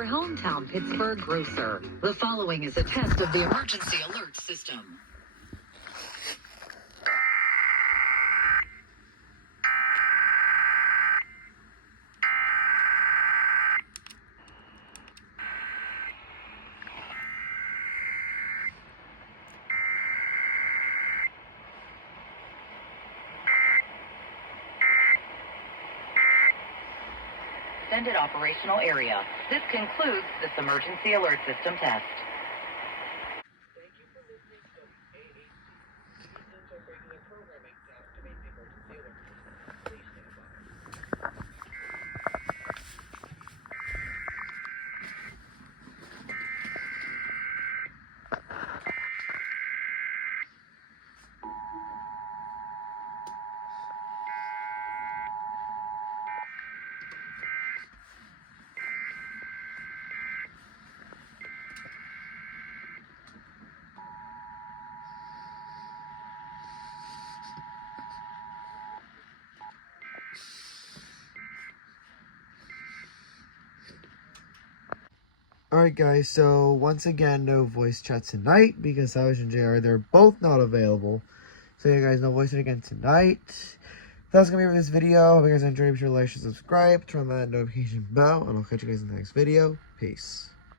your hometown Pittsburgh grocer. The following is a test of the emergency alert system. Extended operational area. This concludes this emergency alert system test. Thank you for listening to WAAC. This is our regular programming to activate the emergency alert system. Please stand by. Alright guys, so once again, no voice chat tonight because Savage and JR, they're both not available. So yeah guys, no voice chat again tonight. That's going to be it for this video. Hope you guys enjoyed. Be sure to like, share, subscribe, turn on that notification bell, and I'll catch you guys in the next video. Peace.